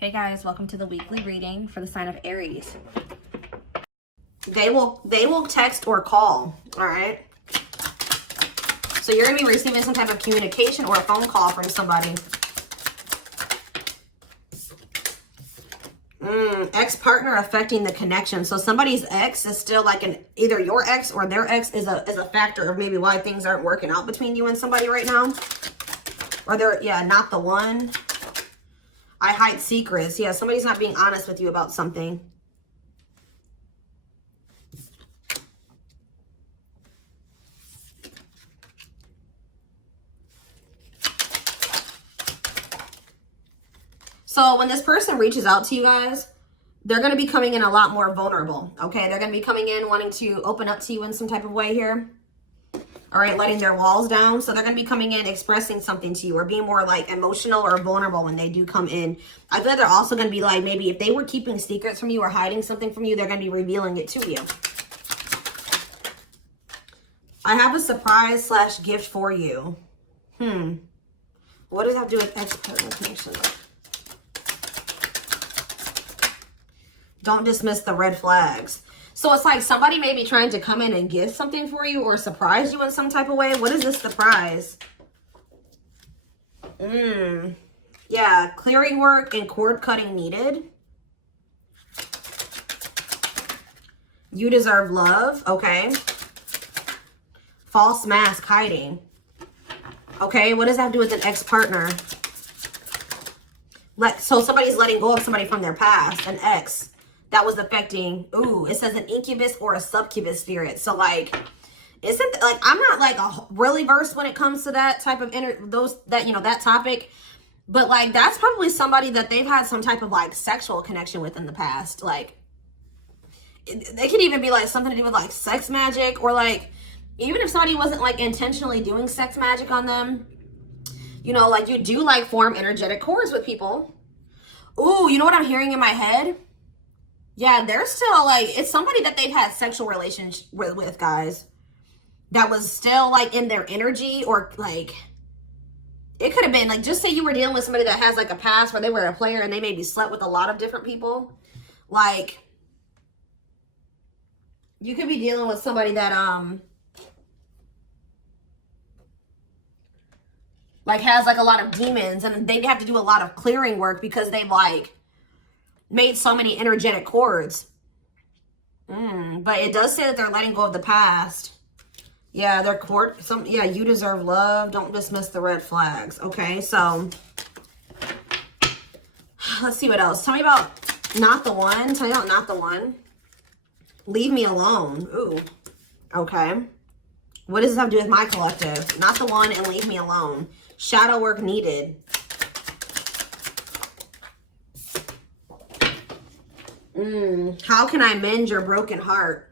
Hey guys, welcome to the weekly reading for the sign of Aries. They will text or call, all right? So you're going to be receiving some type of communication or a phone call from somebody. Ex-partner affecting the connection. So somebody's ex is still like either your ex or their ex is a factor of maybe why things aren't working out between you and somebody right now. Or they're, yeah, not the one. I hide secrets. Yeah, somebody's not being honest with you about something. So when this person reaches out to you guys, they're going to be coming in a lot more vulnerable, okay? They're going to be coming in wanting to open up to you in some type of way here. All right, letting their walls down. So they're going to be coming in expressing something to you or being more like emotional or vulnerable when they do come in. I feel like they're also going to be like, maybe if they were keeping secrets from you or hiding something from you, they're going to be revealing it to you. I have a surprise / gift for you. What does that have to do with ex-partner connection? Don't dismiss the red flags. So it's like somebody may be trying to come in and give something for you or surprise you in some type of way. What is this surprise? Yeah, clearing work and cord cutting needed. You deserve love. Okay. False mask hiding. Okay, what does that have to do with an ex-partner? So somebody's letting go of somebody from their past, an ex. That was affecting, it says an incubus or a succubus spirit. So like, isn't like, I'm not like really versed when it comes to that type of that topic, but like, that's probably somebody that they've had some type of like sexual connection with in the past. Like they could even be like something to do with like sex magic, or like, even if somebody wasn't like intentionally doing sex magic on them, like you do like form energetic cords with people. Ooh, you know what I'm hearing in my head? Yeah, they're still like, it's somebody that they've had sexual relations with, guys. That was still like in their energy, or like, it could have been like, just say you were dealing with somebody that has like a past where they were a player and they maybe slept with a lot of different people. Like, you could be dealing with somebody that, like has like a lot of demons, and they have to do a lot of clearing work because they've like made so many energetic cords. But it does say that they're letting go of the past. Yeah, their you deserve love. Don't dismiss the red flags. Okay, so let's see what else. Tell me about not the one. Tell me about not the one. Leave me alone. Ooh, okay. What does this have to do with my collective? Not the one and leave me alone. Shadow work needed. How can I mend your broken heart?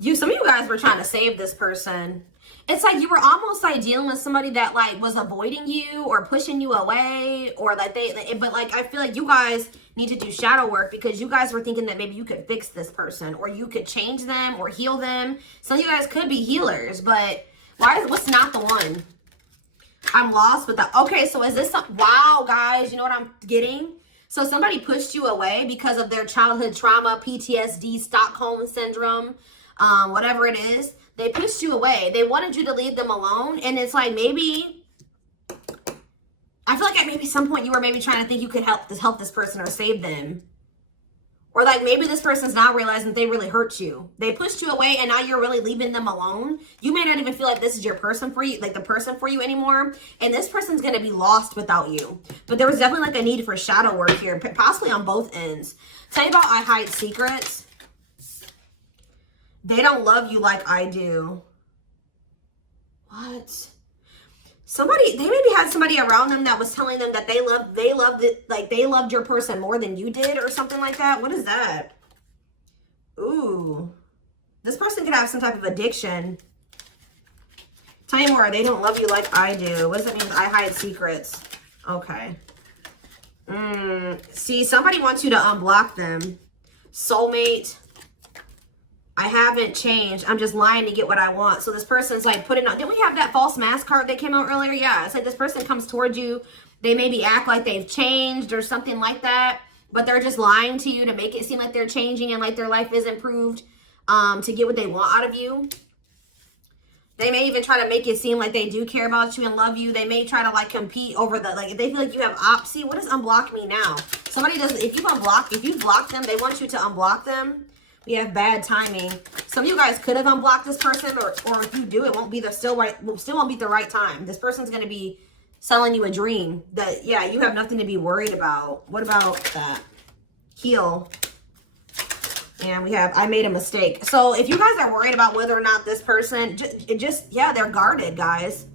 Some of you guys were trying to save this person. It's like you were almost like dealing with somebody that like was avoiding you or pushing you away, or like but like I feel like you guys need to do shadow work because you guys were thinking that maybe you could fix this person or you could change them or heal them. Some of you guys could be healers, but what's not the one? I'm lost with that. Okay, so is this wow, guys, you know what I'm getting? So somebody pushed you away because of their childhood trauma, PTSD, Stockholm syndrome, whatever it is. They pushed you away. They wanted you to leave them alone. And it's like, maybe, I feel like at maybe some point you were maybe trying to think you could help this person or save them. Or like maybe this person's now realizing that they really hurt you. They pushed you away and now you're really leaving them alone. You may not even feel like this is your person for you, like the person for you anymore. And this person's going to be lost without you. But there was definitely like a need for shadow work here, possibly on both ends. Tell you about I hide secrets. They don't love you like I do. What? They maybe had somebody around them that was telling them that they loved your person more than you did or something like that. What is that? Ooh. This person could have some type of addiction. Tell me more. They don't love you like I do. What does that mean? I hide secrets. Okay. See, somebody wants you to unblock them. Soulmate. I haven't changed. I'm just lying to get what I want. So this person's like putting on, didn't we have that false mask card that came out earlier? Yeah, it's like this person comes towards you They maybe act like they've changed or something like that, but they're just lying to you to make it seem like they're changing and like their life is improved, to get what they want out of you. They may even try to make it seem like they do care about you and love you. They may try to like compete over the, like if they feel like you have opposite. What does unblock me now? Somebody does, if you block them, they want you to unblock them. We have bad timing. Some of you guys could have unblocked this person, or if you do, it won't be the still won't be the right time. This person's going to be selling you a dream that, yeah, you have nothing to be worried about. What about that? Heal. And we have, I made a mistake. So if you guys are worried about whether or not this person, yeah, they're guarded, guys.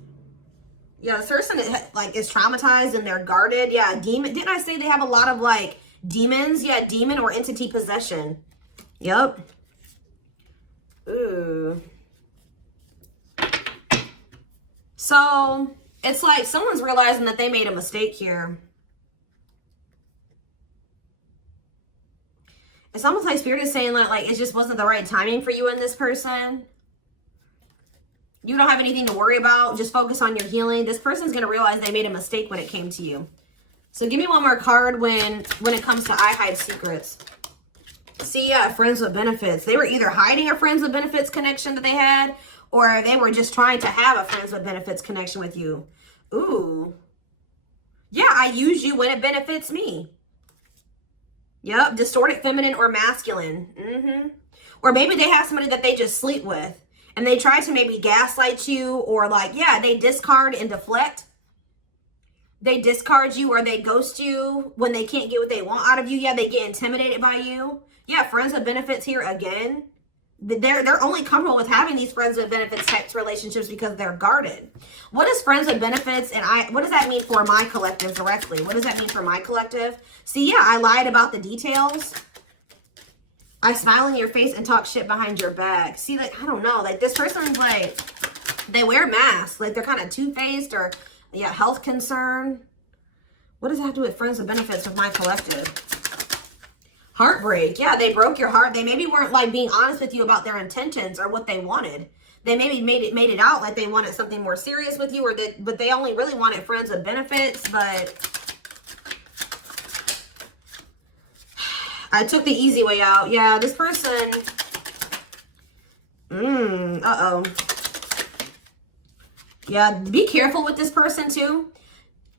Yeah, this person is traumatized and they're guarded. Yeah, demon. Didn't I say they have a lot of like demons? Yeah, demon or entity possession. Yep. Ooh. So it's like someone's realizing that they made a mistake here. It's almost like Spirit is saying that like it just wasn't the right timing for you and this person. You don't have anything to worry about. Just focus on your healing. This person's going to realize they made a mistake when it came to you. So give me one more card when it comes to I hide secrets. See, yeah, friends with benefits. They were either hiding a friends with benefits connection that they had, or they were just trying to have a friends with benefits connection with you. Ooh. Yeah, I use you when it benefits me. Yep, distorted feminine or masculine. Or maybe they have somebody that they just sleep with. And they try to maybe gaslight you, or like, yeah, they discard and deflect. They discard you or they ghost you when they can't get what they want out of you. Yeah, they get intimidated by you. Yeah, friends with benefits here again. They're only comfortable with having these friends with benefits types relationships because they're guarded. What is friends with benefits, and what does that mean for my collective directly? What does that mean for my collective? See, yeah, I lied about the details. I smile in your face and talk shit behind your back. See, like, I don't know. Like, this person's like, they wear masks. Like, they're kind of two-faced, or, yeah, health concern. What does that have to do with friends with benefits with my collective? Heartbreak. Yeah, they broke your heart. They maybe weren't, like, being honest with you about their intentions or what they wanted. They maybe made it out like they wanted something more serious with you, but they only really wanted friends with benefits, but I took the easy way out. Yeah, this person, uh-oh. Yeah, be careful with this person too.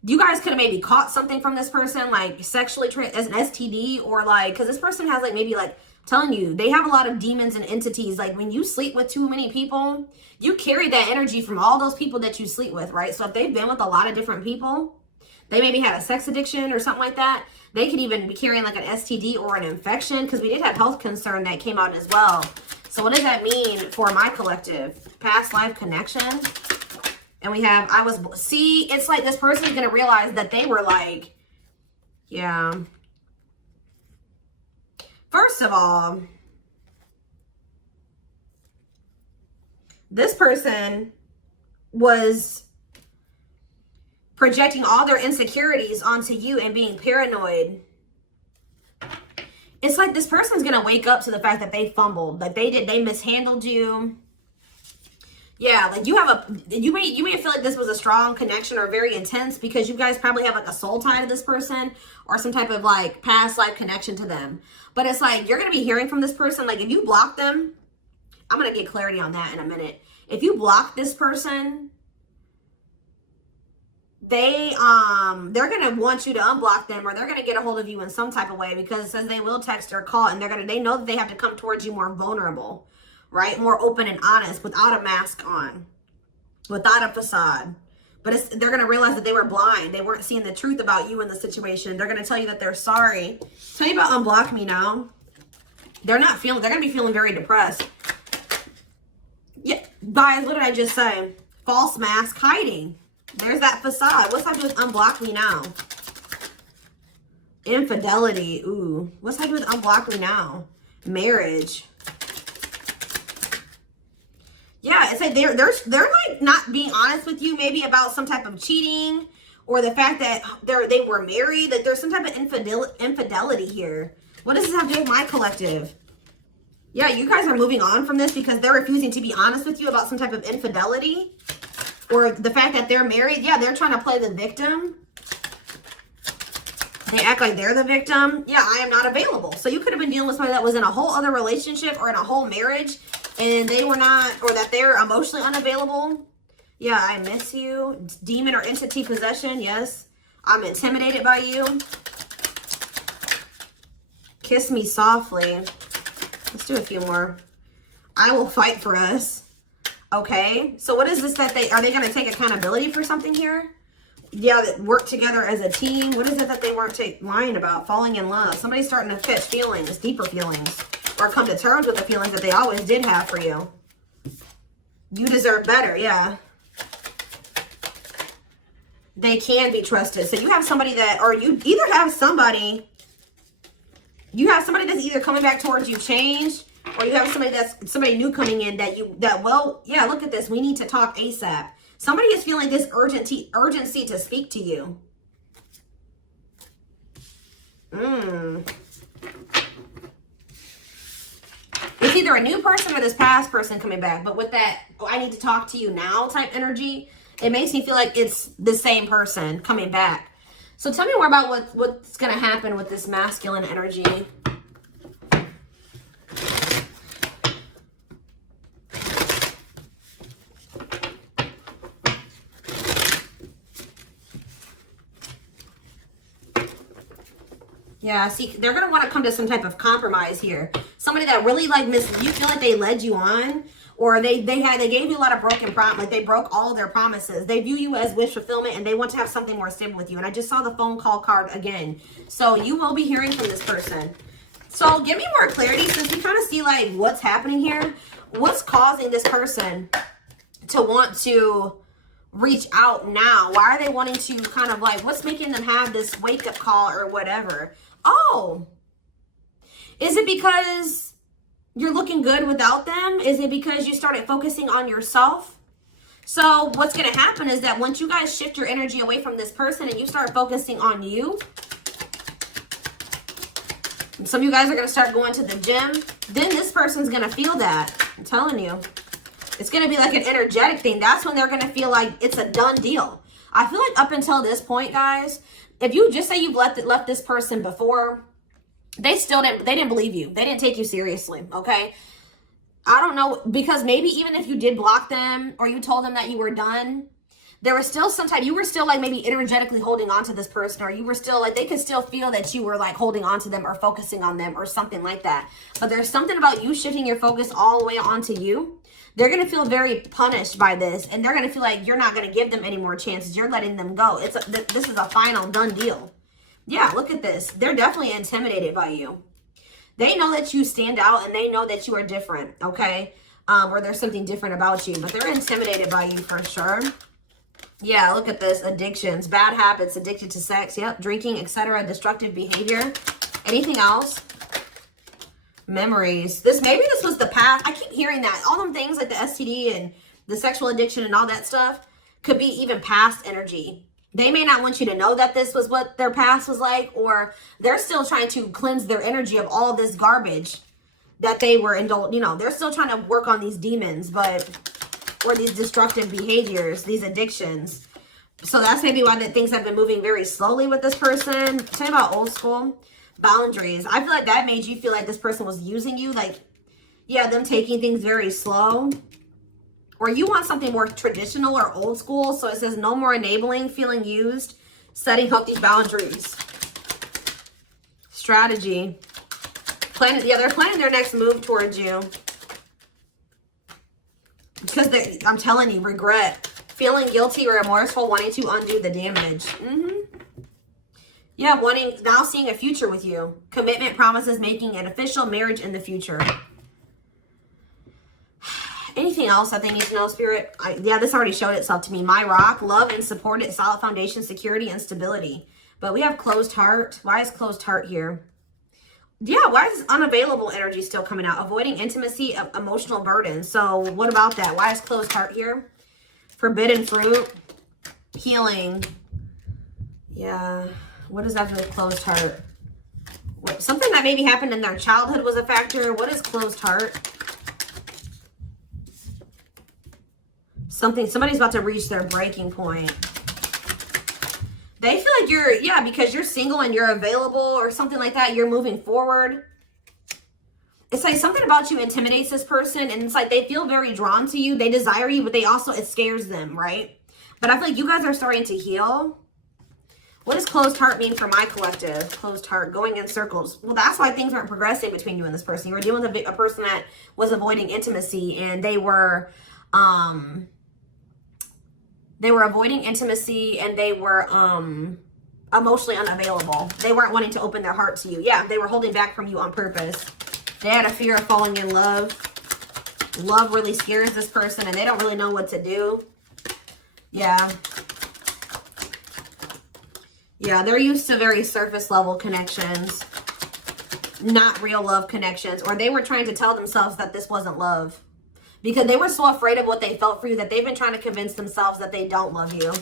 You guys could have maybe caught something from this person, like sexually as an STD, or like, because this person has like maybe like, telling you, they have a lot of demons and entities. Like when you sleep with too many people, you carry that energy from all those people that you sleep with, right? So if they've been with a lot of different people, they maybe had a sex addiction or something like that. They could even be carrying like an STD or an infection, because we did have health concern that came out as well. So what does that mean for my collective? Past life connection. And we have, see, it's like this person is going to realize that they were like, yeah. First of all, this person was projecting all their insecurities onto you and being paranoid. It's like this person's going to wake up to the fact that they fumbled, like they mishandled you. Yeah, like you may feel like this was a strong connection or very intense because you guys probably have like a soul tie to this person or some type of like past life connection to them. But it's like you're going to be hearing from this person. Like if you block them, I'm going to get clarity on that in a minute. If you block this person, they're going to want you to unblock them, or they're going to get a hold of you in some type of way, because it says they will text or call, and they know that they have to come towards you more vulnerable. Right? More open and honest, without a mask on, without a facade. But they're going to realize that they were blind. They weren't seeing the truth about you in the situation. They're going to tell you that they're sorry. Tell you about unblock me now. They're going to be feeling very depressed. Yeah, guys, what did I just say? False mask hiding. There's that facade. What's that do with unblock me now? Infidelity. Ooh. What's that do with unblock me now? Marriage. Yeah, it's like they're like not being honest with you, maybe about some type of cheating, or the fact that they were married. That there's some type of infidelity here. What does this have to do with my collective? Yeah, you guys are moving on from this because they're refusing to be honest with you about some type of infidelity, or the fact that they're married. Yeah, they're trying to play the victim. They act like they're the victim. Yeah, I am not available. So you could have been dealing with somebody that was in a whole other relationship or in a whole marriage and they were not, or that they're emotionally unavailable. Yeah, I miss you. Demon or entity possession. Yes. I'm intimidated by you. Kiss me softly. Let's do a few more. I will fight for us. Okay. So what is this that are they going to take accountability for something here? Yeah, that work together as a team. What is it that they weren't lying about? Falling in love. Somebody's starting to catch feelings, deeper feelings, or come to terms with the feelings that they always did have for you. You deserve better. Yeah. They can be trusted. So you have somebody that, or you either have somebody, that's either coming back towards you changed, or you have somebody new coming in well, yeah, look at this. We need to talk ASAP. Somebody is feeling this urgency to speak to you. It's either a new person or this past person coming back. But with that, oh, I need to talk to you now type energy, it makes me feel like it's the same person coming back. So tell me more about what's going to happen with this masculine energy. Yeah, see, they're going to want to come to some type of compromise here. Somebody that really you feel like they led you on, or they gave you a lot of broken promises, like they broke all of their promises. They view you as wish fulfillment and they want to have something more stable with you. And I just saw the phone call card again. So you will be hearing from this person. So give me more clarity since we kind of see like what's happening here. What's causing this person to want to reach out now? Why are they wanting to kind of like, what's making them have this wake up call or whatever? Oh, is it because you're looking good without them? Is it because you started focusing on yourself? So what's going to happen is that once you guys shift your energy away from this person and you start focusing on you, and some of you guys are going to start going to the gym, then this person's going to feel that. I'm telling you. It's going to be like an energetic thing. That's when they're going to feel like it's a done deal. I feel like up until this point, guys, if you just say you've left this person before, they didn't believe you. They didn't take you seriously, okay? I don't know, because maybe even if you did block them or you told them that you were done, there was still you were still like maybe energetically holding on to this person, or you were still like, they could still feel that you were like holding on to them or focusing on them or something like that. But there's something about you shifting your focus all the way onto you. They're going to feel very punished by this, and they're going to feel like you're not going to give them any more chances. You're letting them go. This is a final done deal. Yeah, look at this. They're definitely intimidated by you. They know that you stand out, and they know that you are different, okay? Or there's something different about you, but they're intimidated by you for sure. Yeah, look at this. Addictions, bad habits, addicted to sex, yep, drinking, etc., destructive behavior. Anything else? Memories. Maybe this was the past. I keep hearing that. All them things like the STD and the sexual addiction and all that stuff could be even past energy. They may not want you to know that this was what their past was like, or they're still trying to cleanse their energy of all this garbage that they were indulged. You know, they're still trying to work on these demons, or these destructive behaviors, these addictions. So that's maybe why things have been moving very slowly with this person. Tell me about old school. Boundaries. I feel like that made you feel like this person was using you. Like, yeah, them taking things very slow. Or you want something more traditional or old school. So it says no more enabling, feeling used, setting healthy boundaries. Strategy. They're planning their next move towards you. Because I'm telling you, regret. Feeling guilty or remorseful, wanting to undo the damage. Yeah, now seeing a future with you. Commitment, promises, making an official marriage in the future. Anything else that they need to know, Spirit? Yeah, this already showed itself to me. My rock, love and supported, solid foundation, security, and stability. But we have closed heart. Why is closed heart here? Yeah, why is this unavailable energy still coming out? Avoiding intimacy, emotional burden. So what about that? Why is closed heart here? Forbidden fruit, healing. Yeah. What does that do with closed heart? Something that maybe happened in their childhood was a factor. What is closed heart? Somebody's about to reach their breaking point. They feel like you're, yeah, because you're single and you're available or something like that. You're moving forward. It's like something about you intimidates this person. And it's like they feel very drawn to you. They desire you, but they also, it scares them, right? But I feel like you guys are starting to heal. What does closed heart mean for my collective? Closed heart, going in circles. Well, that's why things aren't progressing between you and this person. You were dealing with a person that was avoiding intimacy, and they were avoiding intimacy, and they were emotionally unavailable. They weren't wanting to open their heart to you. Yeah, they were holding back from you on purpose. They had a fear of falling in love. Love really scares this person, and they don't really know what to do. Yeah. Yeah, they're used to very surface level connections, not real love connections, or they were trying to tell themselves that this wasn't love because they were so afraid of what they felt for you that they've been trying to convince themselves that they don't love you.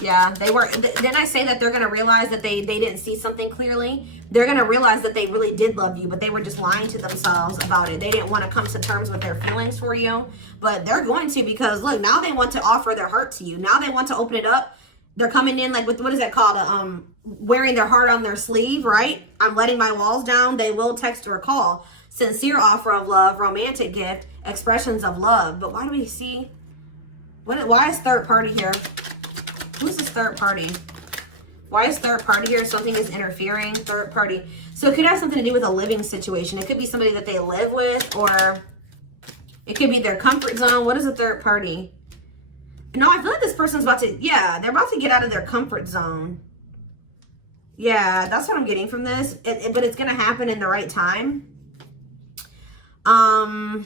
Yeah, they were. Then I say that they're going to realize that they didn't see something clearly. They're going to realize that they really did love you, but they were just lying to themselves about it. They didn't want to come to terms with their feelings for you, but they're going to, because look, now they want to offer their heart to you. Now they want to open it up. They're coming in like with, what is that called? Wearing their heart on their sleeve, right? I'm letting my walls down. They will text or call. Sincere offer of love, romantic gift, expressions of love. But why do we see? Why is third party here? Who's this third party? Why is third party here? Something is interfering. Third party. So it could have something to do with a living situation. It could be somebody that they live with, or it could be their comfort zone. What is a third party? No, I feel like this person's about to, yeah, they're about to get out of their comfort zone. Yeah, that's what I'm getting from this. But it's going to happen in the right time. Why?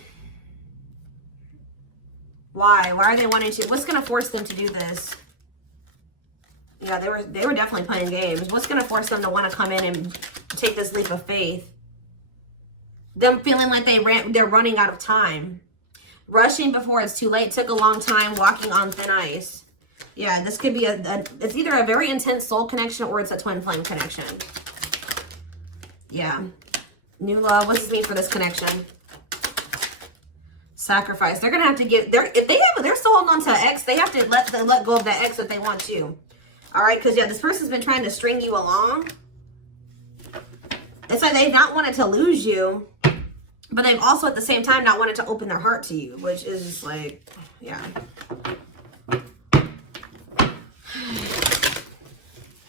Why are they wanting to? What's going to force them to do this? Yeah, they were definitely playing games. What's going to force them to want to come in and take this leap of faith? Them feeling like they're running out of time. Rushing before it's too late, took a long time, walking on thin ice. Yeah, this could be it's either a very intense soul connection or it's a twin flame connection. Yeah. New love. What does this mean for this connection? Sacrifice. They're gonna have to give if they're still holding on to an ex, they have to let go of that ex if they want to. Alright, because yeah, this person's been trying to string you along. It's like they've not wanted to lose you. But they've also, at the same time, not wanted to open their heart to you, which is just like, yeah.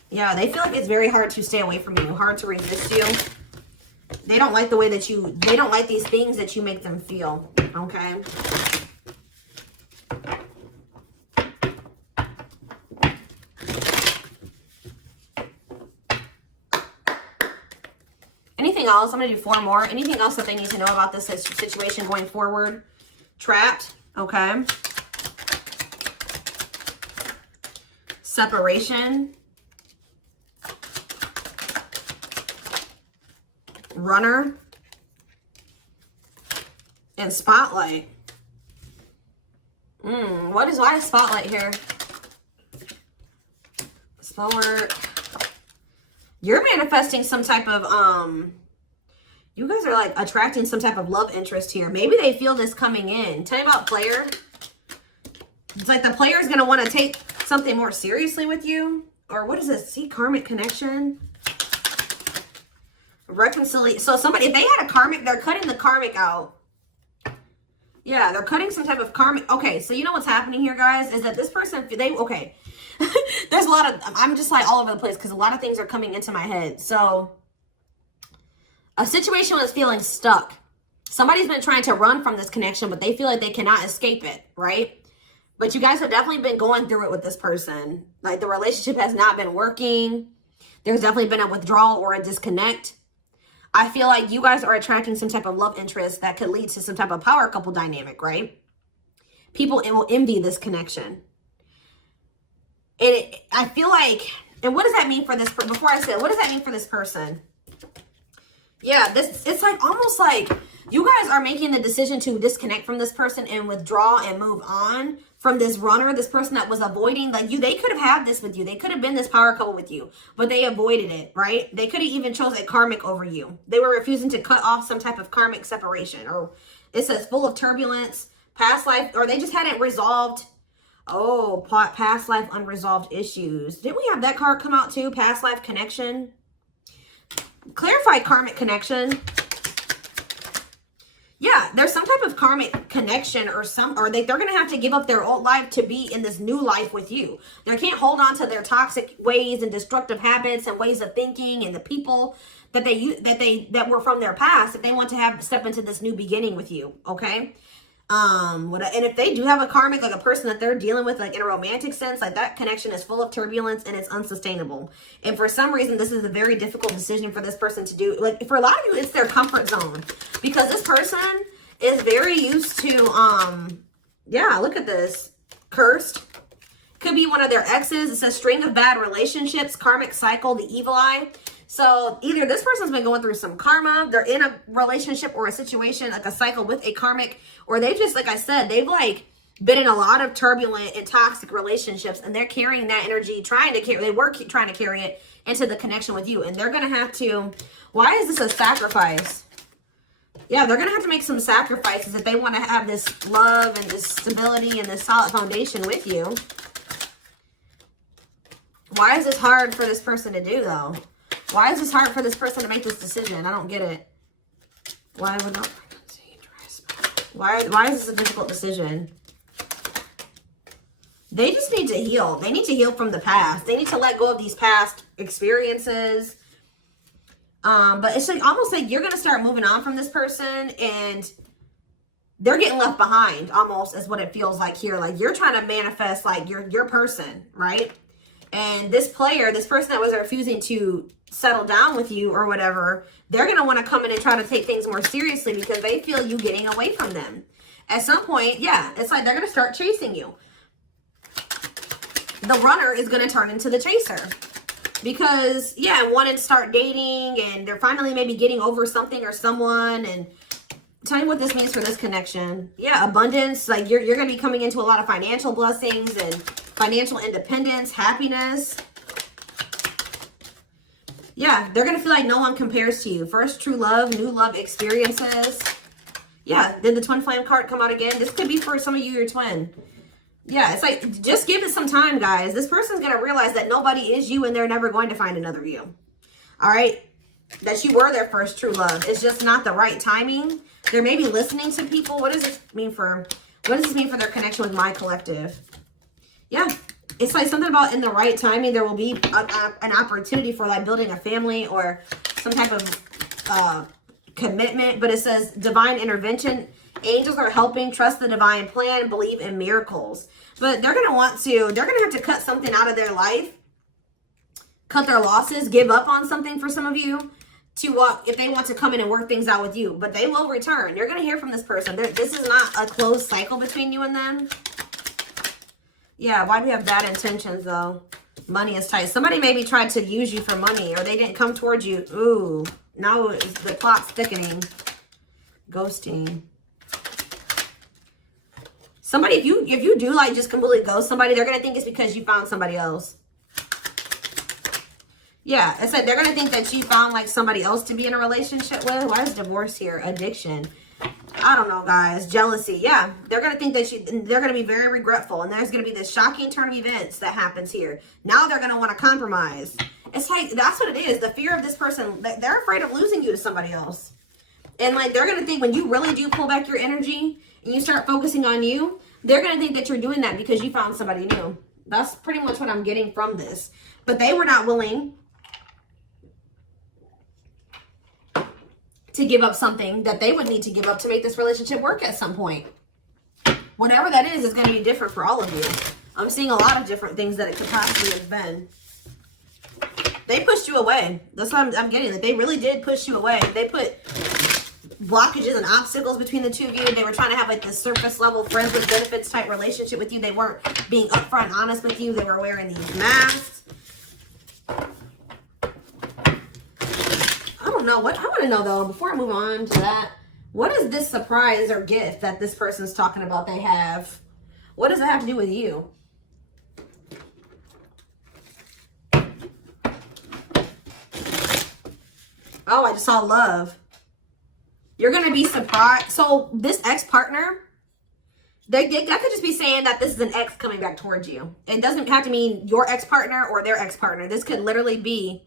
Yeah, they feel like it's very hard to stay away from you, hard to resist you. They don't like the way that they don't like these things that you make them feel, okay? Anything else? I'm going to do 4 more. Anything else that they need to know about this situation going forward? Trapped. Okay. Separation. Runner. And spotlight. Why is spotlight here? Slow work. You're manifesting some type of, you guys are like attracting some type of love interest here. Maybe they feel this coming in. Tell me about player. It's like the player is going to want to take something more seriously with you. Or what is this? See, karmic connection. Reconciliation. So somebody, if they had a karmic, they're cutting the karmic out. Yeah, they're cutting some type of karmic. Okay, so you know what's happening here, guys, is that this person, okay. There's a lot of, I'm just like all over the place because a lot of things are coming into my head. So a situation was feeling stuck. Somebody's been trying to run from this connection, but they feel like they cannot escape it, right? But you guys have definitely been going through it with this person. Like the relationship has not been working. There's definitely been a withdrawal or a disconnect. I feel like you guys are attracting some type of love interest that could lead to some type of power couple dynamic, right? People will envy this connection. And I feel like, and what does that mean for this, before I say it, what does that mean for this person? Yeah, it's like almost like you guys are making the decision to disconnect from this person and withdraw and move on from this runner, this person that was avoiding, like they could have had this with you. They could have been this power couple with you, but they avoided it, right? They could have even chose a karmic over you. They were refusing to cut off some type of karmic separation, or it says full of turbulence, past life, or they just hadn't resolved Oh, past life unresolved issues. Didn't we have that card come out too? Past life connection. Clarify karmic connection. Yeah, there's some type of karmic connection or they're going to have to give up their old life to be in this new life with you. They can't hold on to their toxic ways and destructive habits and ways of thinking and the people that that were from their past if they want to step into this new beginning with you, okay? And if they do have a karmic, like a person that they're dealing with, like in a romantic sense, like that connection is full of turbulence and it's unsustainable. And for some reason, this is a very difficult decision for this person to do. Like for a lot of you, it's their comfort zone because this person is very used to, yeah, look at this. Cursed. Could be one of their exes. It says string of bad relationships, karmic cycle, the evil eye. So either this person's been going through some karma, they're in a relationship or a situation, like a cycle with a karmic, or they've just, like I said, they've like been in a lot of turbulent and toxic relationships and they're carrying that energy, trying to carry it into the connection with you. And they're going to have to, why is this a sacrifice? Yeah, they're going to have to make some sacrifices if they want to have this love and this stability and this solid foundation with you. Why is this hard for this person to do though? Why is this hard for this person to make this decision? I don't get it. Why would not frequency dress? Why is this a difficult decision? They just need to heal. They need to heal from the past. They need to let go of these past experiences. But it's like almost like you're gonna start moving on from this person and they're getting left behind almost is what it feels like here. Like you're trying to manifest like your person, right? And this person that was refusing to settle down with you or whatever, they're going to want to come in and try to take things more seriously because they feel you getting away from them. At some point, yeah, it's like they're going to start chasing you. The runner is going to turn into the chaser. Because, yeah, wanting to start dating and they're finally maybe getting over something or someone. And tell me what this means for this connection. Yeah, abundance. Like you're going to be coming into a lot of financial blessings and financial independence, happiness. Yeah, they're going to feel like no one compares to you. First, true love, new love experiences. Yeah, did the twin flame card come out again? This could be for some of you, your twin. Yeah, it's like, just give it some time, guys. This person's going to realize that nobody is you and they're never going to find another you. All right? That you were their first true love. It's just not the right timing. They're maybe listening to people. What does this mean for their connection with my collective? Yeah, it's like something about in the right timing, there will be an opportunity for like building a family or some type of commitment. But it says divine intervention. Angels are helping, trust the divine plan, believe in miracles. But they're going to have to cut something out of their life, cut their losses, give up on something for some of you if they want to come in and work things out with you. But they will return. You're going to hear from this person. This is not a closed cycle between you and them. Yeah, why do we have bad intentions though? Money is tight. Somebody maybe tried to use you for money or they didn't come towards you. Ooh, now the plot's thickening. Ghosting. Somebody, if you do like just completely ghost somebody, they're going to think it's because you found somebody else. Yeah, it's like they're going to think that you found like somebody else to be in a relationship with. Why is divorce here? Addiction. I don't know, guys. Jealousy. Yeah, they're going to think that they're going to be very regretful. And there's going to be this shocking turn of events that happens here. Now they're going to want to compromise. It's like, that's what it is. The fear of this person, they're afraid of losing you to somebody else. And like, they're going to think when you really do pull back your energy and you start focusing on you, they're going to think that you're doing that because you found somebody new. That's pretty much what I'm getting from this. But they were not willing to give up something that they would need to give up to make this relationship work at some point. Whatever that is going to be different for all of you. I'm seeing a lot of different things that it could possibly have been. They pushed you away. That's what I'm getting. Like, they really did push you away. They put blockages and obstacles between the two of you. They were trying to have like this surface level friends with benefits type relationship with you. They weren't being upfront and honest with you. They were wearing these masks. I don't know what I want to know though, before I move on to that, what is this surprise or gift that this person's talking about they have? What does it have to do with you? Oh, I just saw love. You're going to be surprised. So this ex-partner That could just be saying that this is an ex coming back towards you. It doesn't have to mean your ex-partner or their ex-partner. This could literally be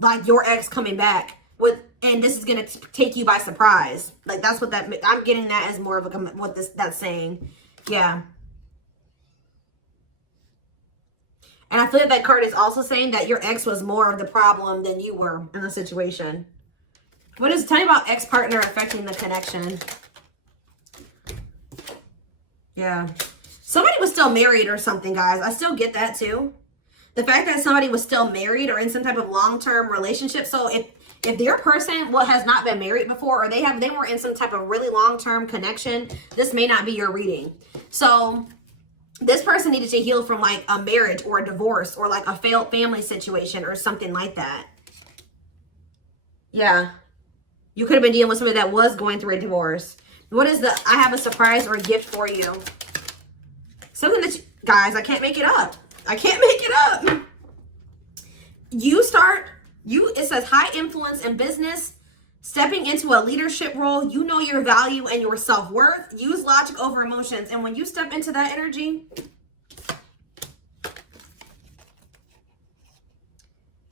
like your ex coming back with, and this is going to take you by surprise. Like that's what that, I'm getting that as more of a, what that's saying. Yeah. And I feel like that card is also saying that your ex was more of the problem than you were in the situation. What is, tell me about ex-partner affecting the connection. Yeah. Somebody was still married or something, guys. I still get that too. The fact that somebody was still married or in some type of long-term relationship. So if their person has not been married before, or they were in some type of really long-term connection, this may not be your reading. So this person needed to heal from like a marriage or a divorce or like a failed family situation or something like that. Yeah. You could have been dealing with somebody that was going through a divorce. What is the, I have a surprise or a gift for you. Something that you, guys, I can't make it up. I can't make it up. It says high influence in business, stepping into a leadership role. You know your value and your self-worth. Use logic over emotions. And when you step into that energy,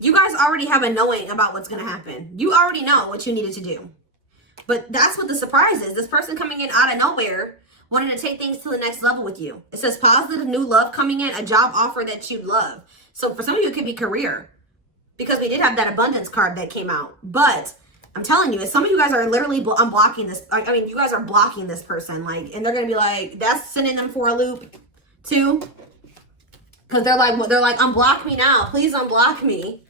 you guys already have a knowing about what's going to happen. You already know what you needed to do. But that's what the surprise is. This person coming in out of nowhere, wanting to take things to the next level with you. It says positive new love coming in, a job offer that you love. So for some of you, it could be career, because we did have that abundance card that came out. But I'm telling you, some of you guys are literally unblocking this. I mean, you guys are blocking this person, like, and they're gonna be like, that's sending them for a loop too, because they're like, unblock me now, please unblock me.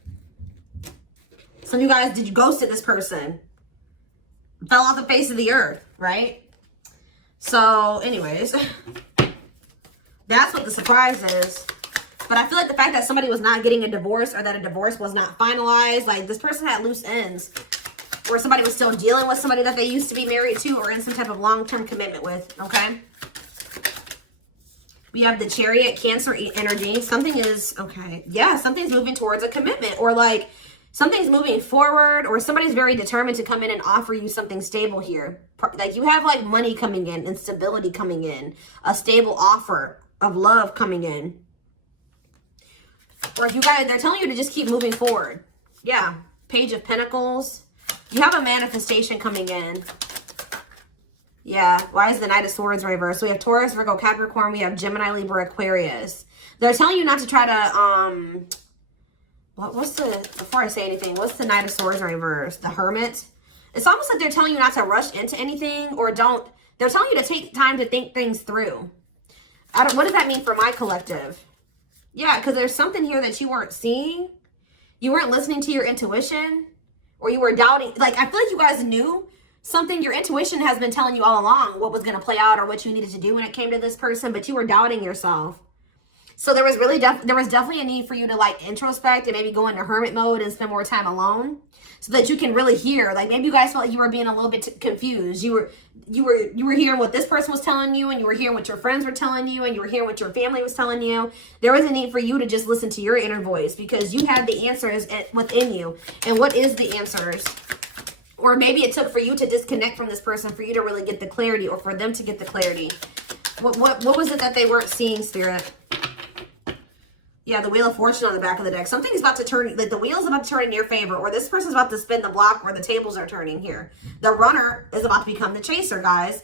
Some of you guys, did you ghosted this person? Fell off the face of the earth, right? So anyways, that's what the surprise is. But I feel like the fact that somebody was not getting a divorce, or that a divorce was not finalized, like this person had loose ends, or somebody was still dealing with somebody that they used to be married to or in some type of long-term commitment with, okay? We have the Chariot, Cancer energy. Something is, okay, yeah, something's moving towards a commitment, or like something's moving forward, or somebody's very determined to come in and offer you something stable here. Like you have like money coming in and stability coming in, a stable offer of love coming in. Or if you guys, they're telling you to just keep moving forward. Yeah, Page of Pentacles. You have a manifestation coming in. Yeah, why is the Knight of Swords reversed? So we have Taurus, Virgo, Capricorn. We have Gemini, Libra, Aquarius. They're telling you not to try to, before I say anything, what's the Knight of Swords reversed? The Hermit. It's almost like they're telling you not to rush into anything, or they're telling you to take time to think things through. What does that mean for my collective? Yeah, because there's something here that you weren't seeing. You weren't listening to your intuition, or you were doubting. Like, I feel like you guys knew something. Your intuition has been telling you all along what was going to play out or what you needed to do when it came to this person, but you were doubting yourself. So there was really there was definitely a need for you to like introspect and maybe go into hermit mode and spend more time alone, so that you can really hear. Like maybe you guys felt like you were being a little bit confused. You were hearing what this person was telling you, and you were hearing what your friends were telling you, and you were hearing what your family was telling you. There was a need for you to just listen to your inner voice, because you had the answers within you. And what is the answers? Or maybe it took for you to disconnect from this person for you to really get the clarity, or for them to get the clarity. What was it that they weren't seeing, Spirit? Yeah, the Wheel of Fortune on the back of the deck. Something's about to turn, like the wheel's about to turn in your favor, or this person's about to spin the block where the tables are turning here. The runner is about to become the chaser, guys.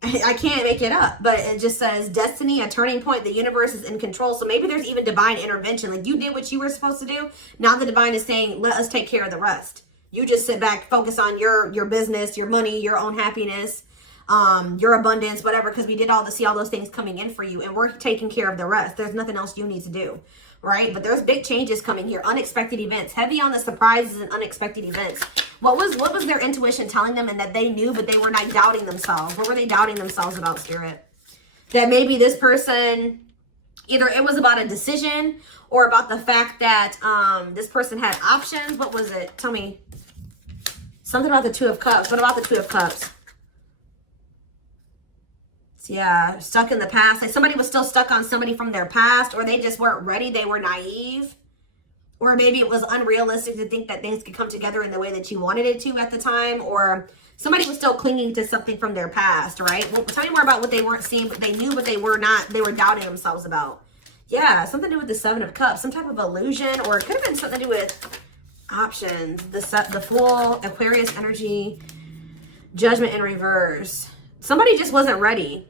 I can't make it up, but it just says destiny, a turning point. The universe is in control. So maybe there's even divine intervention. Like you did what you were supposed to do. Now the divine is saying, let us take care of the rest. You just sit back, focus on your business, your money, your own happiness, your abundance, whatever, because we did see all those things coming in for you, and we're taking care of the rest. There's nothing else you need to do, right? But there's big changes coming here, unexpected events, heavy on the surprises and unexpected events. What was their intuition telling them, and that they knew, but they were not doubting themselves? What were they doubting themselves about, Spirit? That maybe this person, either it was about a decision, or about the fact that this person had options. What was it? Tell me. Something about the Two of Cups. What about the Two of Cups? Yeah, stuck in the past. Like somebody was still stuck on somebody from their past, or they just weren't ready. They were naive. Or maybe it was unrealistic to think that things could come together in the way that you wanted it to at the time. Or somebody was still clinging to something from their past, right? Well, tell me more about what they weren't seeing, but they knew, but they were not. They were doubting themselves about. Yeah, something to do with the Seven of Cups. Some type of illusion, or it could have been something to do with options. The Fool, Aquarius energy, Judgment in reverse. Somebody just wasn't ready.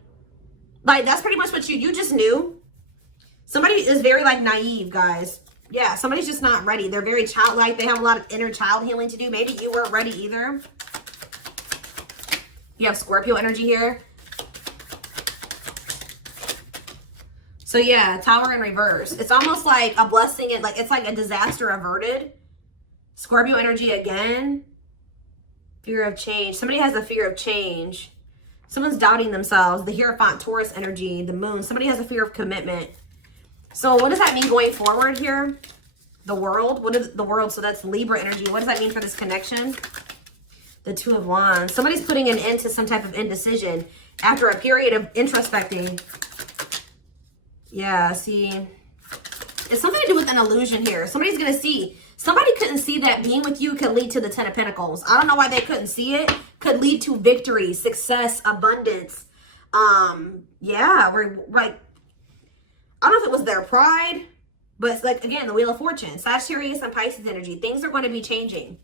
Like, that's pretty much what you just knew. Somebody is very, like, naive, guys. Yeah, somebody's just not ready. They're very childlike. They have a lot of inner child healing to do. Maybe you weren't ready either. You have Scorpio energy here. So yeah, Tower in reverse. It's almost like a blessing. It's like a disaster averted. Scorpio energy again. Fear of change. Somebody has a fear of change. Someone's doubting themselves. The Hierophant, Taurus energy, the moon. Somebody has a fear of commitment. So what does that mean going forward here? The world. What is the world? So that's Libra energy. What does that mean for this connection? The Two of Wands. Somebody's putting an end to some type of indecision after a period of introspecting. Yeah, see. It's something to do with an illusion here. Somebody's going to see. Somebody couldn't see that being with you could lead to the Ten of Pentacles. I don't know why they couldn't see it. Could lead to victory, success, abundance. Yeah, we're like, I don't know if it was their pride, but it's like, again, the Wheel of Fortune. Sagittarius and Pisces energy. Things are going to be changing.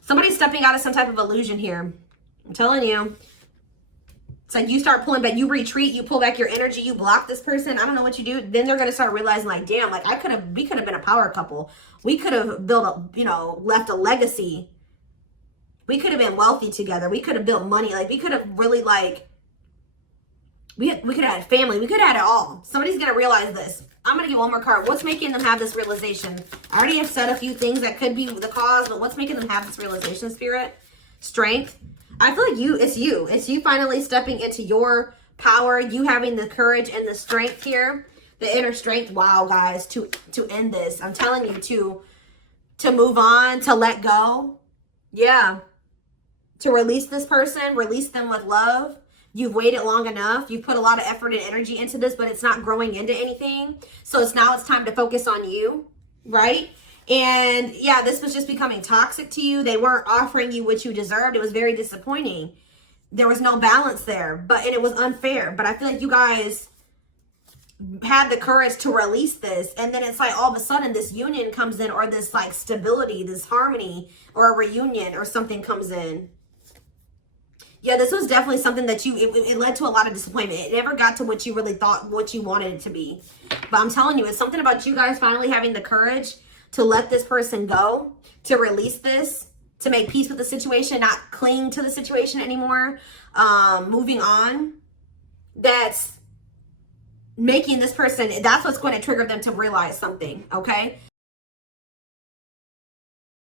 Somebody's stepping out of some type of illusion here. I'm telling you. It's like you start pulling back. You retreat. You pull back your energy. You block this person. I don't know what you do. Then they're going to start realizing, like, damn, like, we could have been a power couple. We could have built left a legacy. We could have been wealthy together. We could have built money. Like, we could have really, like, we could have had family. We could have had it all. Somebody's going to realize this. I'm going to get one more card. What's making them have this realization? I already have said a few things that could be the cause, but what's making them have this realization, Spirit? Strength. I feel like it's you. It's you finally stepping into your power. You having the courage and the strength here. The inner strength. Wow, guys, to end this. I'm telling you, to move on, to let go. Yeah. To release this person, release them with love. You've waited long enough. You've put a lot of effort and energy into this, but it's not growing into anything. So it's time to focus on you, right? And yeah, this was just becoming toxic to you. They weren't offering you what you deserved. It was very disappointing. There was no balance there, and it was unfair. But I feel like you guys had the courage to release this. And then it's like all of a sudden this union comes in, or this like stability, this harmony, or a reunion or something comes in. Yeah, this was definitely something that it led to a lot of disappointment. It never got to what you really thought, what you wanted it to be. But I'm telling you, it's something about you guys finally having the courage to let this person go, to release this, to make peace with the situation, not cling to the situation anymore, moving on. That's making this person, that's what's going to trigger them to realize something, okay?